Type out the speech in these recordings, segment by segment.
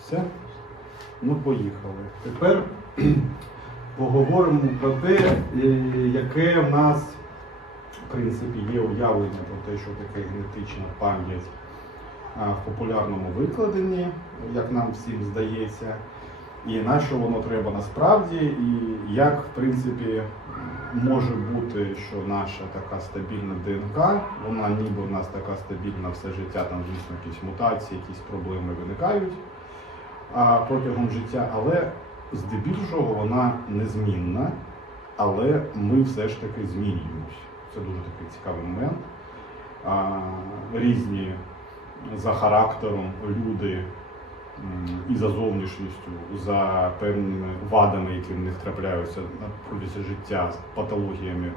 Все. Ну, поїхали. Тепер поговоримо про те, е, яке в нас, в принципі, є уявлення про те, що таке генетична пам'ять в популярному викладенні, як нам всім здається, і на що воно треба насправді, і як, в принципі, може бути, що наша така стабільна ДНК, вона ніби у нас така стабільна все життя, там, звісно, якісь мутації, якісь проблеми виникають протягом життя, але здебільшого вона незмінна, але ми все ж таки змінюємось. Це дуже такий цікавий момент. Різні за характером люди і за зовнішністю, за певними вадами, які в них трапляються протязі життя, з патологіями,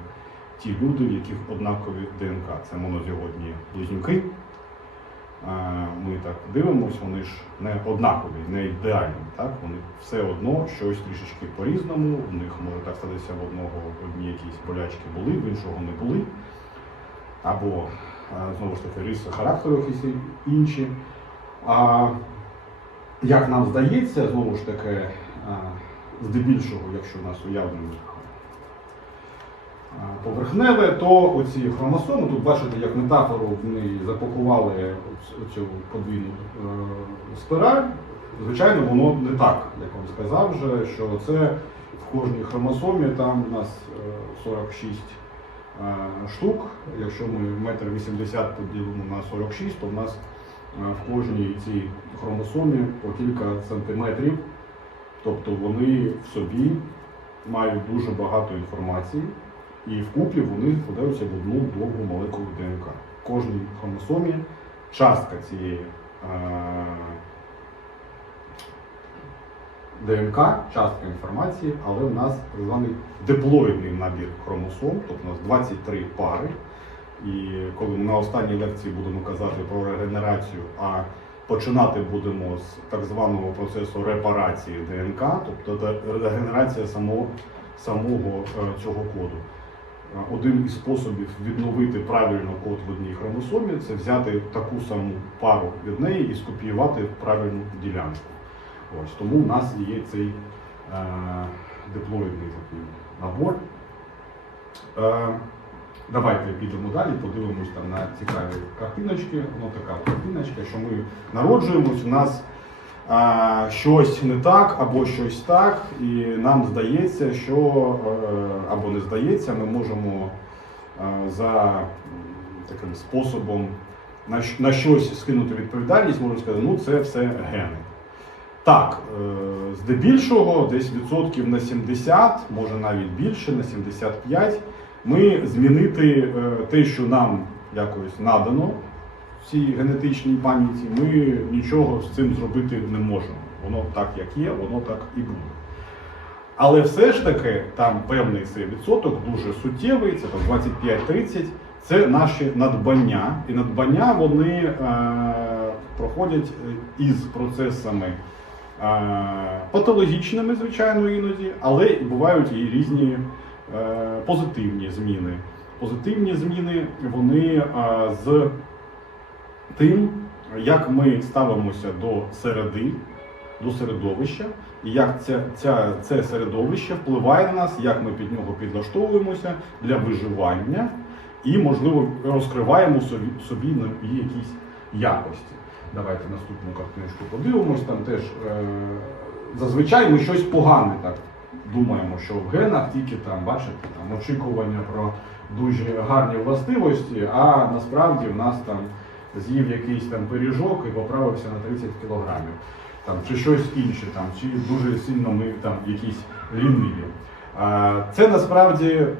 ті люди, в яких однакові ДНК. Це монозігодні близнюки. Ми так дивимося, вони ж не однакові, не ідеальні. Так? Вони все одно щось трішечки по-різному. У них може так статися в одного одні якісь болячки були, в іншого не були. Або знову ж таки риси характеру якісь інші. А як нам здається, знову ж таки, здебільшого, якщо у нас уявлено е, поверхневе, то оці хромосоми, тут бачите, як метафору вони запакували оцю подвійну е, спираль. Звичайно, воно не так, як вам сказав вже, що це в кожній хромосомі там у нас е, 46 е, штук. Якщо ми 1,80 м поділимо на 46, то в нас е, в кожній цій хромосомі по кілька сантиметрів. Тобто вони в собі мають дуже багато інформації, і вкупі вони складаються в одну довгу молекулу ДНК. В кожній хромосомі частка цієї е, ДНК, частка інформації, але в нас так званий диплоїдний набір хромосом, тобто у нас 23 пари. І коли ми на останній лекції будемо казати про регенерацію, а починати будемо з так званого процесу репарації ДНК, тобто регенерація самого, самого е, цього коду. Один із способів відновити правильно код в одній хромосомі це взяти таку саму пару від неї і скопіювати правильну ділянку. Ось тому в нас є цей е, диплоїдний такий набор. Е, давайте підемо далі, подивимось там на цікаві картиночки. Воно така картиночка, що ми народжуємось, у нас щось не так або щось так, і нам здається, що е, або не здається, ми можемо е, за таким способом на, щось скинути відповідальність, можна сказати, ну це все гени. Так, е, здебільшого, десь відсотків на 70, може навіть більше, на 75, ми змінити те, що нам якось надано в цій генетичній пам'яті, ми нічого з цим зробити не можемо. Воно так, як є, воно так і буде. Але все ж таки там певний цей відсоток дуже суттєвий, це там 25-30, це наші надбання. І надбання вони е, проходять е, із процесами е, патологічними, звичайно, іноді, але бувають і різні е, позитивні зміни. Позитивні зміни вони е, з тим, як ми ставимося до середи, до середовища, і як ця, ця, це середовище впливає на нас, як ми під нього підлаштовуємося для виживання і, можливо, розкриваємо собі, собі нові якісь якості. Давайте наступну картиночку подивимось. Там теж е, зазвичай ми щось погане так думаємо, що в генах тільки там, бачите, там очікування про дуже гарні властивості, а насправді в нас там з'їв якийсь там пиріжок і поправився на 30 кілограмів. Там, чи щось інше, там, чи дуже сильно ми там якісь ліниві. Це насправді е,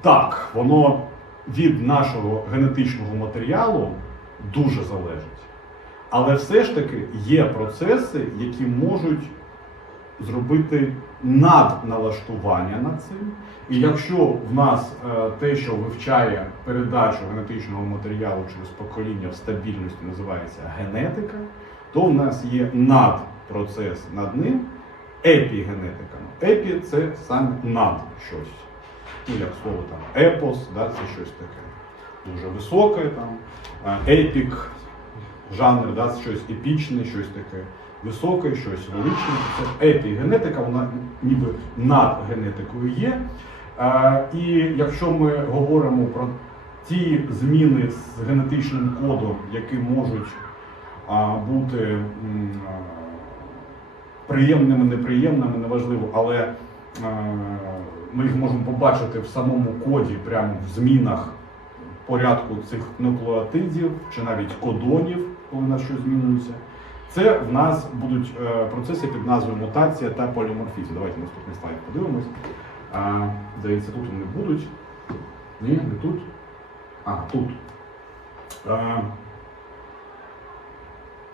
так, воно від нашого генетичного матеріалу дуже залежить. Але все ж таки є процеси, які можуть зробити надналаштування над цим. І якщо в нас е, те, що вивчає передачу генетичного матеріалу через покоління в стабільності, називається генетика, то в нас є надпроцес над ним епігенетика. Епі це саме над щось. Ну, як слово там епос, да, це щось таке дуже високе, там, е, епік, жанр, да, щось епічне, щось таке високе, щось величне. Це епігенетика, вона ніби над генетикою є. І якщо ми говоримо про ті зміни з генетичним кодом, які можуть бути приємними, неприємними, неважливо, але ми їх можемо побачити в самому коді, прямо в змінах порядку цих нуклеотидів чи навіть кодонів, коли у нас щось змінюється. Це в нас будуть е, процеси під назвою мутація та поліморфізм. Давайте наступний слайд подивимось. Здається, тут вони будуть. Ні, не тут. А, тут. А,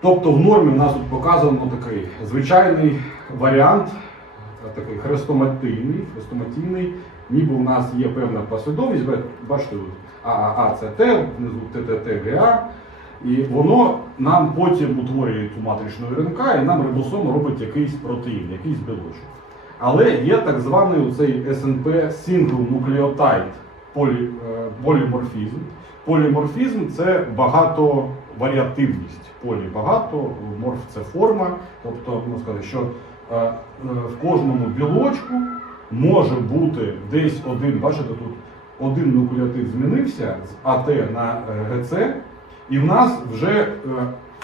тобто в нормі в нас тут показано такий звичайний варіант, е, такий хрестоматийний, хрестоматійний, ніби у нас є певна послідовність, бачите, тут ААА це Т, внизу ТТТ ГА. І воно нам потім утворює цю матричну РНК, і нам рибосом робить якийсь протеїн, якийсь білочок. Але є так званий цей СНП Nucleotide полі, е, поліморфізм. Поліморфізм це багатоваріативність. Полі багато, морф це форма. Тобто, можна сказати, що е, е, в кожному білочку може бути десь один, бачите, тут один нуклеотид змінився з АТ на ГЦ, і в нас вже е,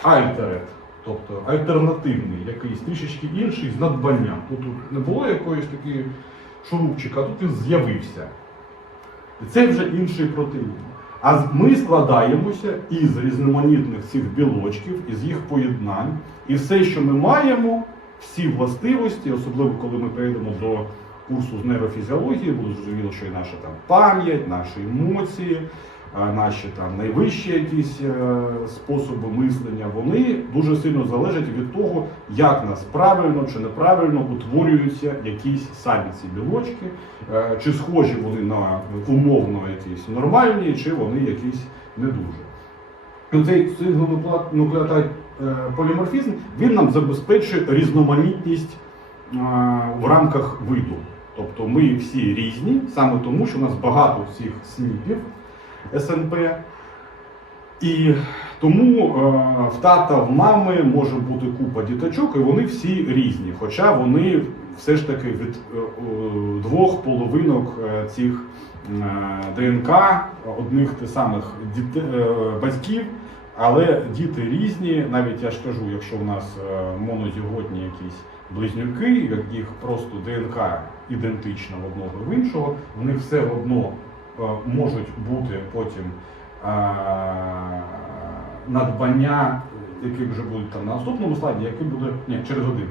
альтерет, тобто альтернативний, якийсь трішечки інший з надбанням. Тут, не було якоїсь такої шурупчика, а тут він з'явився. І це вже інший протеїн. А ми складаємося із різноманітних цих білочків, із їх поєднань. І все, що ми маємо, всі властивості, особливо коли ми перейдемо до курсу з нейрофізіології, буде зрозуміло, що і наша там пам'ять, наші емоції, наші там найвищі якісь е, способи мислення, вони дуже сильно залежать від того, як нас правильно чи неправильно утворюються якісь самі ці білочки, е, чи схожі вони на умовно якісь нормальні, чи вони якісь не дуже. І Цей нуклеотид поліморфізм він нам забезпечує різноманітність е, в рамках виду. Тобто ми всі різні, саме тому, що у нас багато цих сніпів СНП. І тому е, в тата, в мами може бути купа діточок, і вони всі різні. Хоча вони все ж таки від е, двох половинок е, цих ДНК одних тих самих е, батьків, але діти різні. Навіть я ж кажу, якщо у нас монозіготні якісь близнюки, яких просто ДНК ідентична в одного в іншого, в них все одно можуть бути потім е, надбання, які вже будуть там на наступному слайді, який буде ні, через один.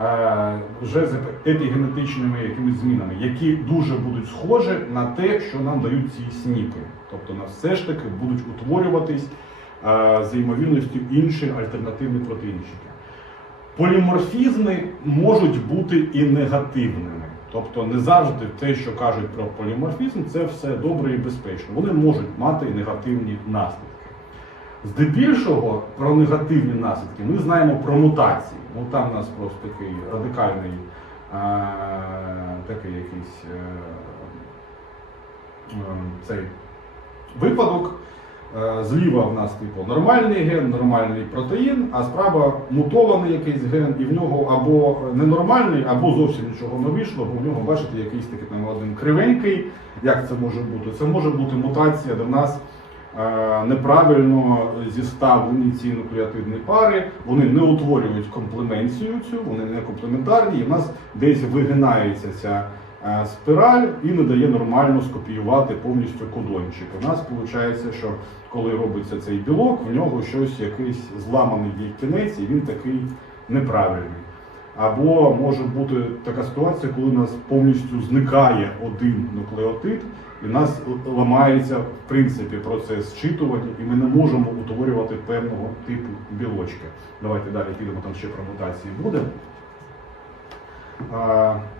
е, Вже з епігенетичними якимись змінами, які дуже будуть схожі на те, що нам дають ці сніпи. Тобто, нас все ж таки будуть утворюватись е, за ймовірністю інші альтернативні протеїнчики. Поліморфізми можуть бути і негативними. Тобто не завжди те, що кажуть про поліморфізм, це все добре і безпечно. Вони можуть мати негативні наслідки. Здебільшого про негативні наслідки ми знаємо про мутації. Ну там у нас просто такий радикальний е, такий якийсь е, е, цей випадок. Е, Зліва в нас типу нормальний ген, нормальний протеїн, а справа мутований якийсь ген, і в нього або ненормальний, або зовсім нічого не вийшло, бо в нього, бачите, якийсь такий там один кривенький. Як це може бути? Це може бути мутація, де в нас е, неправильно зіставлені ці нуклеотидні пари, вони не утворюють комплеменцію цю, вони не комплементарні, і в нас десь вигинається ця спіраль і не дає нормально скопіювати повністю кодончик. У нас виходить, що коли робиться цей білок, в нього щось якийсь зламаний кінець, і він такий неправильний. Або може бути така ситуація, коли у нас повністю зникає один нуклеотид, і у нас ламається в принципі процес зчитування, і ми не можемо утворювати певного типу білочки. Давайте далі підемо, там ще про мутації буде.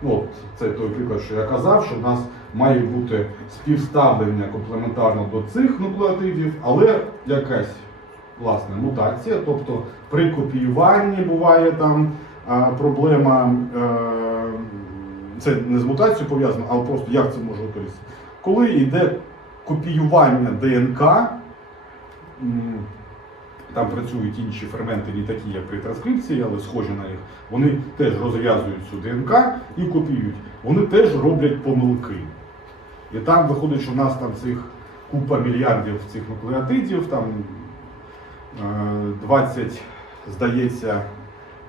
Ну, от, це той приклад, що я казав, що в нас має бути співставлення комплементарно до цих нуклеотидів, але якась власне мутація. Тобто при копіюванні буває там проблема, це не з мутацією пов'язано, але просто як це може використати. Коли йде копіювання ДНК, там працюють інші ферменти, не такі, як при транскрипції, але схожі на них. Вони теж розв'язують цю ДНК і копіюють. Вони теж роблять помилки. І там виходить, що в нас там цих купа мільярдів цих нуклеотидів, там е, 20, здається,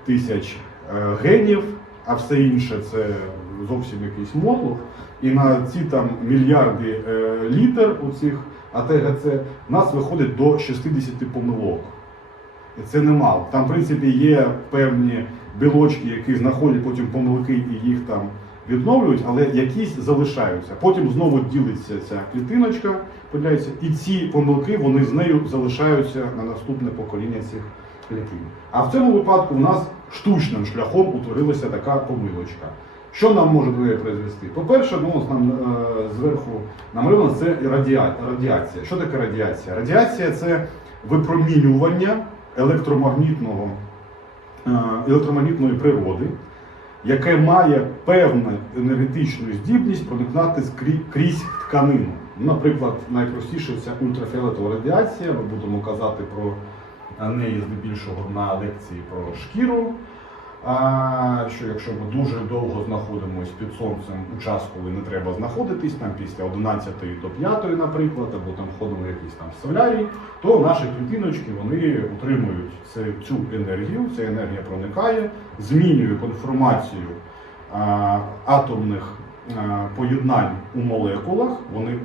тисяч е, генів, а все інше це зовсім якийсь мотлох. І на ці там мільярди е, літер у цих АТГЦ в нас виходить до 60 помилок. Це немало. Там, в принципі, є певні білочки, які знаходять потім помилки і їх там відновлюють, але якісь залишаються. Потім знову ділиться ця клітиночка, поділяється, і ці помилки вони з нею залишаються на наступне покоління цих клітин. А в цьому випадку у нас штучним шляхом утворилася така помилочка. Що нам може до неї призвести? По-перше, ну, нам е, зверху намалювано це радіація. Що таке радіація? Радіація це випромінювання електромагнітного, е, електромагнітної природи, яке має певну енергетичну здібність проникнати крізь тканину. Ну, Наприклад, найпростіше це ультрафіолетова радіація. Ми будемо казати про неї здебільшого на лекції про шкіру. А, що якщо ми дуже довго знаходимося під сонцем у час, коли не треба знаходитись, там після 11 до 5, наприклад, або там ходимо в якісь там солярій, то наші клітиночки вони отримують це, цю енергію, ця енергія проникає, змінює конформацію а, атомних а, поєднань у молекулах, вони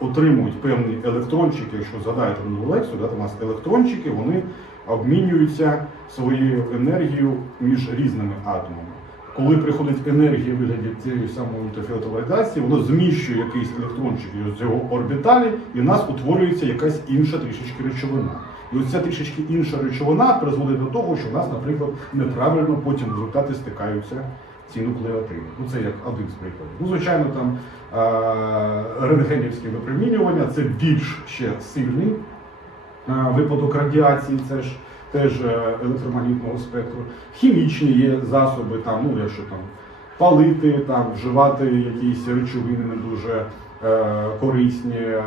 отримують певні електрончики, якщо згадаєте минулу лекцію, да, у нас електрончики, вони обмінюються своєю енергією між різними атомами. Коли приходить енергія в вигляді цієї самої ультрафіолетової радіації, воно зміщує якийсь електрончик з його орбіталі, і в нас утворюється якась інша трішечки речовина. І ось ця трішечки інша речовина призводить до того, що в нас, наприклад, неправильно потім в стикаються ці нуклеотиди. Ну це як один з прикладів. Ну, звичайно, там рентгенівське випромінювання це більш ще сильний випадок радіації, це ж теж е, електромагнітного спектру. Хімічні є засоби, там, ну, якщо там палити, там, вживати якісь речовини не дуже е, корисні, е,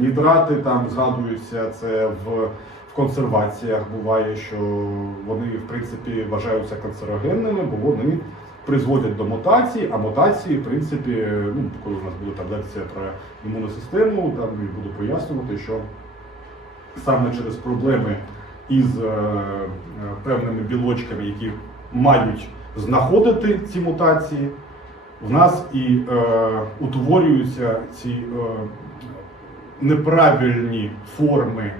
нітрати там згадуються, це в, консерваціях буває, що вони в принципі вважаються канцерогенними, бо вони призводять до мутацій, а мутації, в принципі, ну, коли у нас буде там про імунну систему, там буду пояснювати, що саме через проблеми із е, е, певними білочками, які мають знаходити ці мутації, в нас і е, утворюються ці е, неправильні форми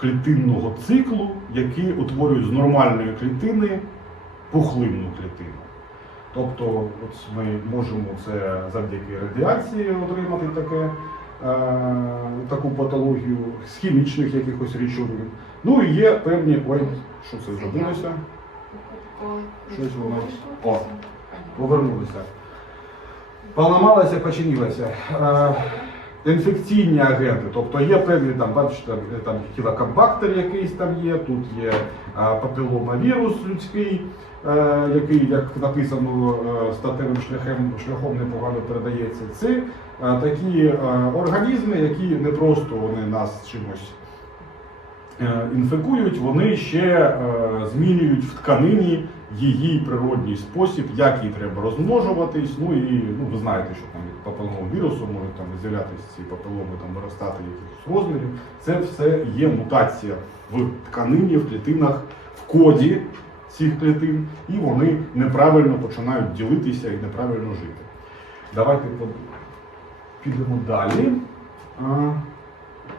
клітинного циклу, які утворюють з нормальної клітини пухлинну клітину. Тобто от ми можемо це завдяки радіації отримати таке, таку патологію з хімічних якихось речовин. Ну і є певні. Ой, що це зробилося? Щось воно. О, повернулося. Поламалося, починилося. Е, інфекційні агенти, тобто є певні там, бачите, там хілокобактер якийсь там є, тут є е, папіломавірус людський, е, який, як написано, е, статевим шляхом, шляхом непогано передається. Це е, такі е, організми, які не просто вони нас чимось е, інфекують, вони ще е, змінюють в тканині її природній спосіб, як їй треба розмножуватись. Ну і ну, ви знаєте, що там від папилового вірусу можуть там з'являтися ці папиломи, там виростати якихось розмірів. Це все є мутація в тканині, в клітинах, в коді цих клітин, і вони неправильно починають ділитися і неправильно жити. Давайте под- підемо далі.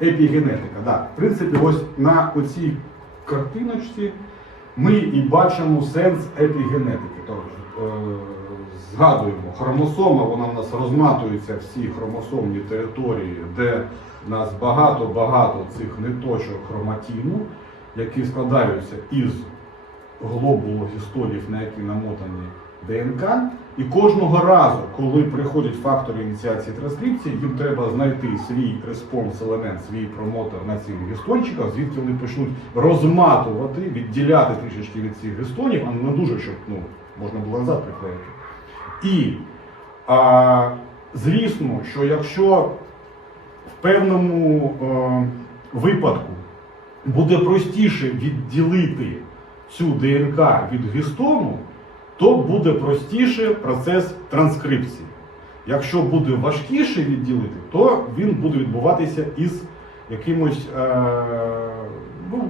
Епігенетика. Да. В принципі, ось на оцій картиночці ми і бачимо сенс епігенетики. Тобто, згадуємо, хромосома, вона в нас розматується всі хромосомні території, де в нас багато-багато цих ниточок хроматіну, які складаються із глобулогістонів, на які намотані ДНК. І кожного разу, коли приходять фактори ініціації транскрипції, їм треба знайти свій респонс елемент, свій промотор на цих гістончиках, звідки вони почнуть розматувати, відділяти трішечки від цих гістонів, а не дуже, щоб ну, можна було назад приклеїти. І а, звісно, що якщо в певному е, випадку буде простіше відділити цю ДНК від гістону, то буде простіше процес транскрипції. Якщо буде важкіше відділити, то він буде відбуватися із якимось е, ну,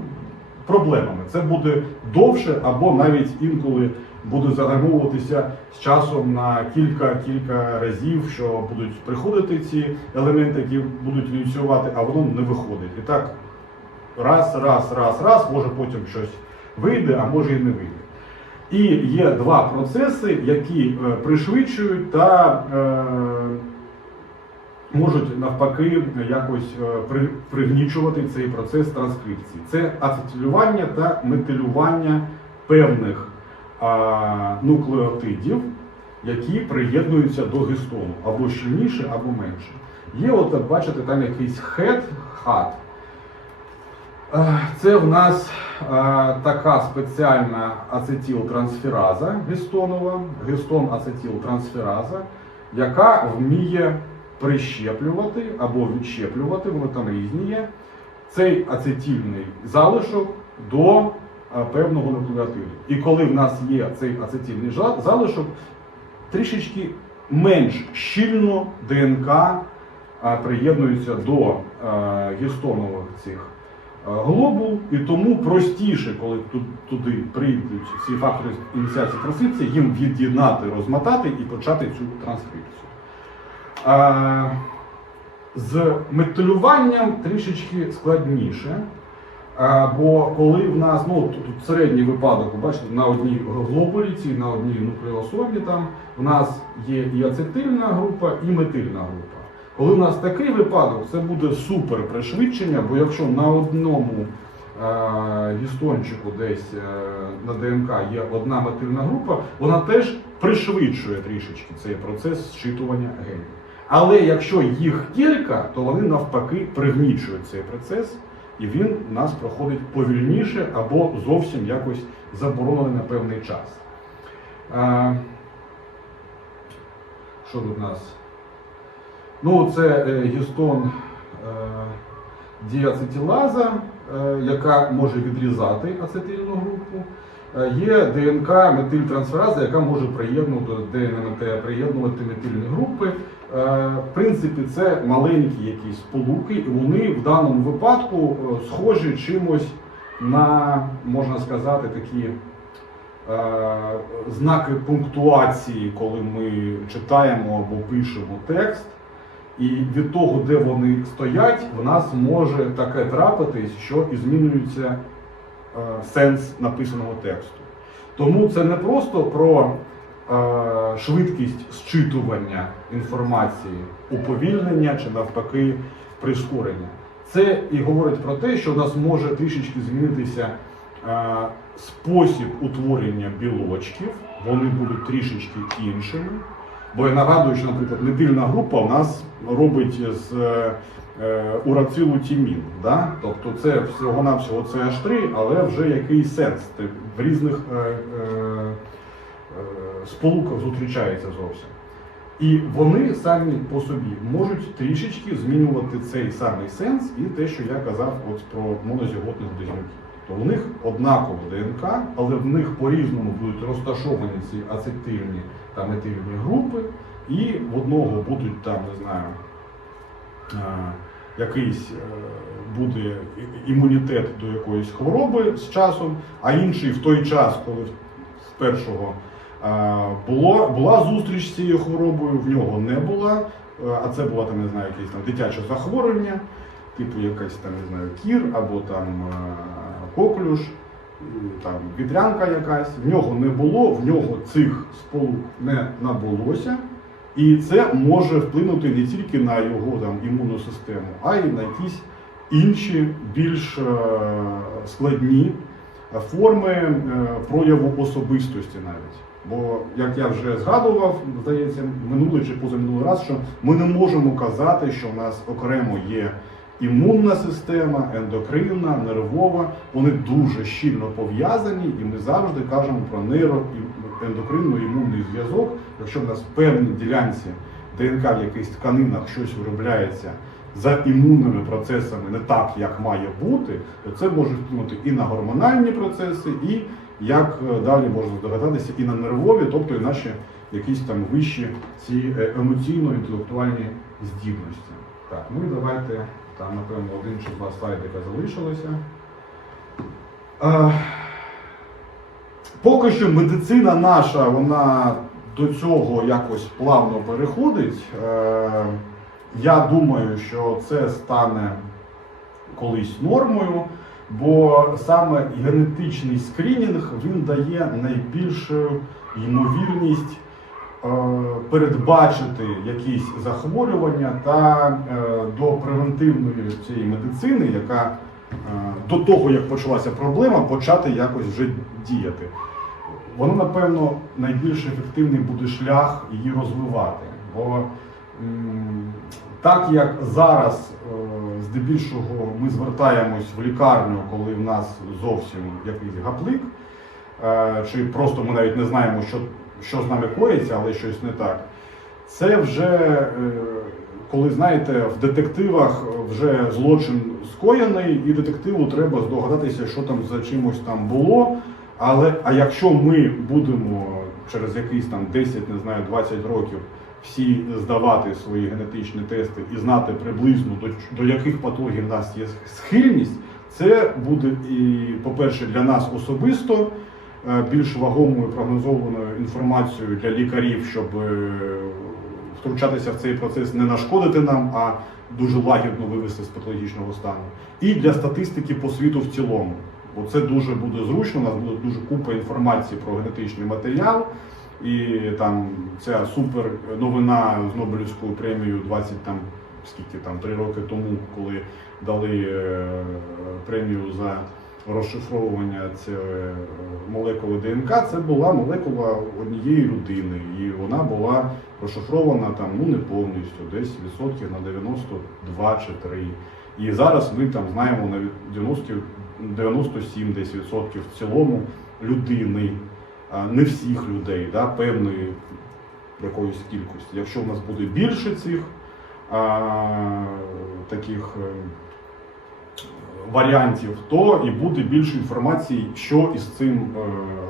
проблемами. Це буде довше або навіть інколи буде загальмовуватися з часом на кілька-кілька разів, що будуть приходити ці елементи, які будуть ініціювати, а воно не виходить. І так раз, раз, раз, раз, може потім щось вийде, а може і не вийде. І є два процеси, які е, пришвидшують та е, можуть навпаки якось е, при, пригнічувати цей процес транскрипції. Це ацетилювання та метилювання певних нуклеотидів, які приєднуються до гистону або щільніше, або менше. Є, от бачите, там якийсь хет, хат. Е, Це в нас е, така спеціальна ацетилтрансфераза гистонова, гистон ацетилтрансфераза, яка вміє прищеплювати або відщеплювати, вони там різні є, цей ацетильний залишок до е, певного нуклеотиду. І коли в нас є цей ацетильний залишок, трішечки менш щільно ДНК е, приєднується до е, гістонових цих е, глобул, і тому простіше, коли туди прийдуть ці фактори ініціації транскрипції, їм від'єднати, розмотати і почати цю транскрипцію. Е, З металюванням трішечки складніше. Е, Бо коли в нас, ну тут, середній випадок, ви бачите, на одній глобулі, цій, на одній нуклеосомі там в нас є і ацетильна група, і метильна група. Коли в нас такий випадок, це буде супер пришвидшення, бо якщо на одному е, гістончику десь е, на ДНК є одна метильна група, вона теж пришвидшує трішечки цей процес зчитування генів. Але якщо їх кілька, то вони навпаки пригнічують цей процес, і він у нас проходить повільніше або зовсім якось заборонений на певний час. А, що тут у нас? Ну, це е, гістон е, діацетилаза, е, яка може відрізати ацетильну групу. Є ДНК метилтрансфераза, яка може приєднувати ДНМТ, приєднувати метильні групи. В принципі, це маленькі якісь сполуки, і вони в даному випадку схожі чимось на, можна сказати, такі знаки пунктуації, коли ми читаємо або пишемо текст. І від того, де вони стоять, в нас може таке трапитись, що і змінюється е, сенс написаного тексту. Тому це не просто про е, швидкість зчитування інформації, уповільнення чи навпаки прискорення. Це і говорить про те, що в нас може трішечки змінитися е, спосіб утворення білочків, вони будуть трішечки іншими. Бо я нагадую, що, наприклад, недільна група у нас робить з е, е, урацилу тімін. Да? Тобто це всього-навсього CH3, але вже який сенс. Ти В різних е, е, е, сполуках зустрічається зовсім. І вони самі по собі можуть трішечки змінювати цей самий сенс і те, що я казав от про монозіготних близнюків. Тобто у них однаково ДНК, але в них по-різному будуть розташовані ці ацетильні та метильні групи, і в одного будуть там, не знаю, якийсь е, буде імунітет до якоїсь хвороби з часом, а інший в той час, коли з першого було, була зустріч з цією хворобою, в нього не була, е, а це було там, не знаю, якесь там дитяче захворювання, типу якась там, не знаю, кір або там е, коклюш, і там вітрянка якась, в нього не було, в нього цих сполук не набулося. І це може вплинути не тільки на його там, імунну систему, а й на якісь інші більш е, складні форми е, прояву особистості навіть. Бо, як я вже згадував, здається, минулий чи позаминулий раз, що ми не можемо казати, що в нас окремо є імунна система, ендокринна, нервова, вони дуже щільно пов'язані, і ми завжди кажемо про нейро ендокринно-імунний зв'язок. Якщо в нас в певній ділянці ДНК в якихось тканинах щось виробляється за імунними процесами не так, як має бути, то це може вплинути і на гормональні процеси, і як е, далі можна здогадатися, і на нервові, тобто і наші якісь там вищі ці е, емоційно-інтелектуальні здібності. Так, ну і давайте там, напевно, один чи два слайдика залишилося. Е, Поки що медицина наша, вона до цього якось плавно переходить. Е, Я думаю, що це стане колись нормою, бо саме генетичний скринінг він дає найбільшу ймовірність передбачити якісь захворювання та е, до превентивної цієї медицини, яка е, до того, як почалася проблема, почати якось вже діяти. Воно, напевно, найбільш ефективний буде шлях її розвивати. Бо так як зараз е, здебільшого ми звертаємось в лікарню, коли в нас зовсім якийсь гаплик, е, чи просто ми навіть не знаємо, що, що з нами коїться, але щось не так. Це вже, е, коли знаєте, в детективах вже злочин скоєний, і детективу треба здогадатися, що там за чимось там було. Але а якщо ми будемо через якийсь там 10, не знаю, 20 років всі здавати свої генетичні тести і знати приблизно до, до яких патологій в нас є схильність, це буде і, по-перше, для нас особисто більш вагомою прогнозованою інформацією для лікарів, щоб е, втручатися в цей процес, не нашкодити нам, а дуже лагідно вивести з патологічного стану. І для статистики по світу в цілому. Бо це дуже буде зручно, у нас буде дуже купа інформації про генетичний матеріал. І там ця супер новина з Нобелівською премією 20 там скільки там три роки тому, коли дали е, премію за розшифровування цієї молекули ДНК, це була молекула однієї людини, і вона була розшифрована там ну не повністю, десь відсотків на 92 чи 3. І зараз ми там знаємо на 90, 97 десь відсотків в цілому людини, не всіх людей, да, певної якоїсь кількості. Якщо в нас буде більше цих а, таких е, варіантів, то і буде більше інформації, що із цим е,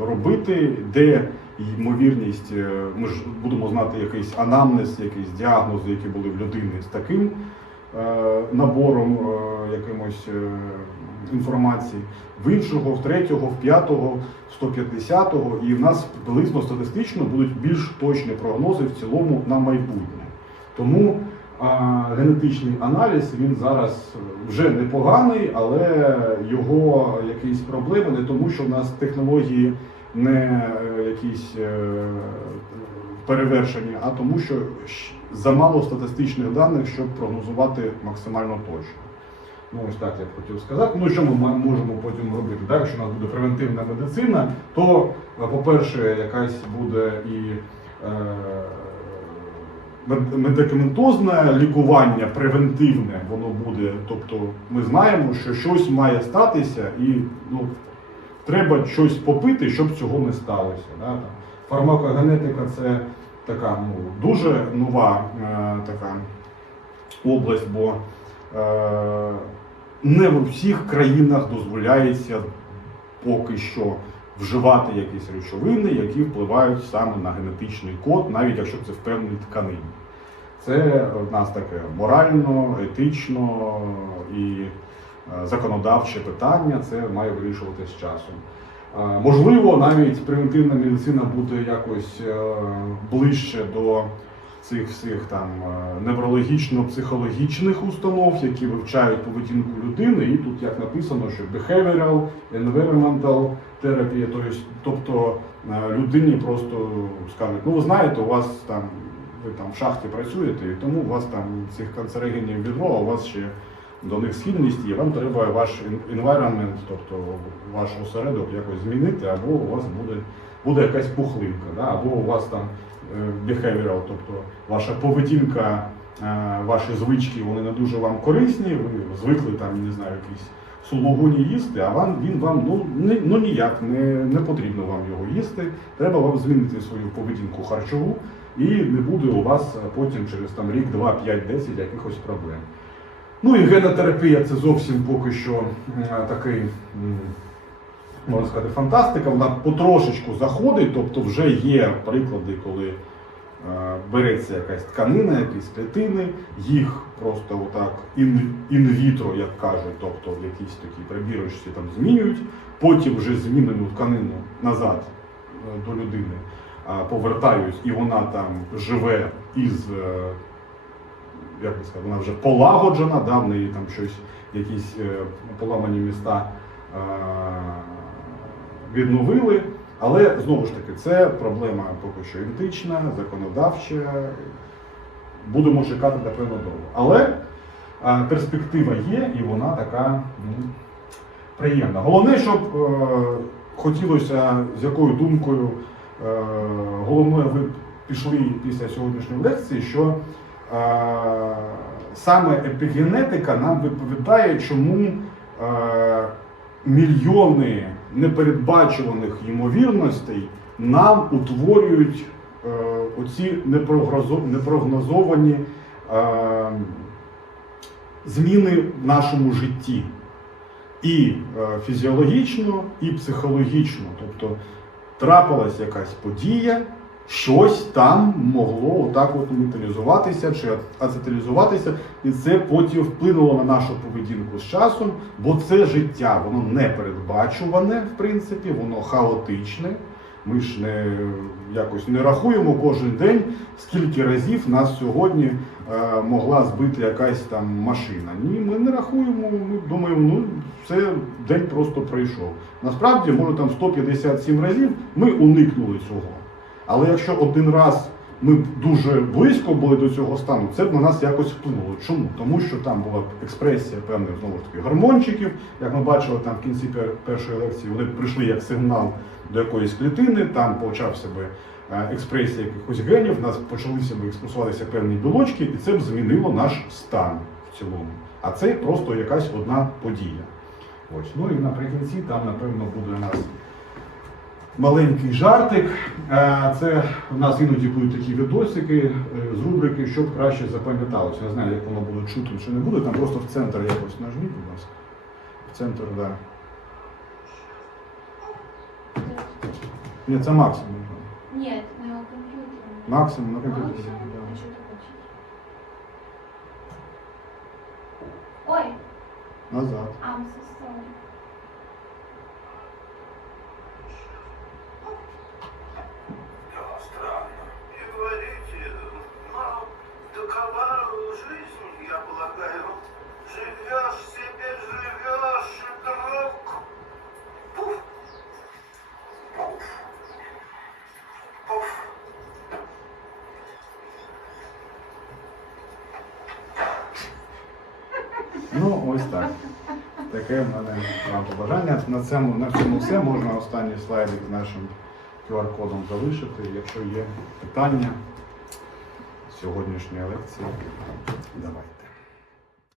робити, де ймовірність, е, ми ж будемо знати якийсь анамнез, якісь діагнози, які були в людини з таким е, набором якимось інформації, в іншого, в третього, в п'ятого, в 150-го, і в нас приблизно статистично будуть більш точні прогнози в цілому на майбутнє. Тому генетичний аналіз він зараз вже непоганий, але його якісь проблеми не тому, що в нас технології не е, якісь е, перевершені, а тому, що замало статистичних даних, щоб прогнозувати максимально точно. Ну, ось так я б хотів сказати. Ну, що ми можемо потім робити? Так? Якщо у нас буде превентивна медицина, то, е, по-перше, якась буде і е, медикаментозне лікування, превентивне, воно буде. Тобто ми знаємо, що щось має статися, і ну, треба щось попити, щоб цього не сталося. Да? Фармакогенетика це така ну, дуже нова е, така область, бо е, не в усіх країнах дозволяється поки що вживати якісь речовини, які впливають саме на генетичний код, навіть якщо це в певній тканині. Це в нас таке морально, етично і е, законодавче питання, це має вирішувати з часом. Е, Можливо, навіть превентивна медицина буде якось е, ближче до цих всіх там неврологічно-психологічних установ, які вивчають поведінку людини, і тут як написано, що behavioral, environmental therapy, тобто людині просто скажуть, ну ви знаєте, у вас там ви там в шахті працюєте, і тому у вас там цих канцерогенів відро, а у вас ще до них схильність є, вам треба ваш environment, тобто ваш осередок якось змінити, або у вас буде, буде якась пухлинка, да? або у вас там е, behavioral, тобто ваша поведінка, е, ваші звички, вони не дуже вам корисні, ви звикли там, не знаю, якісь сулугуні їсти, а вам, він вам ну, не, ну ніяк не, не потрібно вам його їсти. Треба вам змінити свою поведінку харчову, і не буде у вас потім через там рік, два, п'ять, десять якихось проблем. Ну і генотерапія це зовсім поки що е, такий, можна сказати, фантастика. Вона потрошечку заходить, тобто вже є приклади, коли е, береться якась тканина, якісь клітини, їх просто отак ін- інвітро, як кажуть, тобто в якійсь такій прибірочці там змінюють, потім вже змінену тканину назад е, до людини повертають, і вона там живе із. е, Як би сказати, вона вже полагоджена, да, в неї там щось, якісь е, поламані міста е, відновили. Але знову ж таки, це проблема поки що ідентична, законодавча. Будемо чекати, напевно, довго. Але перспектива є, і вона така ну, приємна. Головне, щоб е, хотілося з якою думкою головною ви пішли після сьогоднішньої лекції, що е, саме епігенетика нам відповідає, чому е, мільйони непередбачуваних ймовірностей нам утворюють е, оці непрогнозовані е, зміни в нашому житті. І е, фізіологічно, і психологічно. Тобто трапилась якась подія, щось там могло отак от металізуватися чи ацетилізуватися, і це потім вплинуло на нашу поведінку з часом, бо це життя, воно не передбачуване, в принципі, воно хаотичне. Ми ж не якось не рахуємо кожен день, скільки разів нас сьогодні могла збити якась там машина. Ні, ми не рахуємо. Ми думаємо, ну це день просто пройшов. Насправді, може там 157 разів ми уникнули цього. Але якщо один раз ми дуже близько були до цього стану, це б на нас якось вплинуло. Чому? Тому що там була експресія певних знову ж таки гормончиків. Як ми бачили там в кінці першої лекції, вони прийшли як сигнал до якоїсь клітини, там почався би е, експресія якихось генів, у нас почалися експресуватися певні білочки, і це б змінило наш стан в цілому. А це просто якась одна подія. Ось. Ну і наприкінці там, напевно, буде у нас маленький жартик. Е, Це у нас іноді будуть такі відосики е, з рубрики, щоб краще запам'яталося. Не знаю, як воно буде чутно чи не буде. Там просто в центр якось нажміть, будь ласка. В центр, так. Да. Ні, це максимум. Нет, на компьютере. Максимум на комп'ютері. Ой, Назад. I'm На цьому, на цьому все. Можна останній слайдик нашим QR-кодом залишити. Якщо є питання сьогоднішньої лекції, давайте.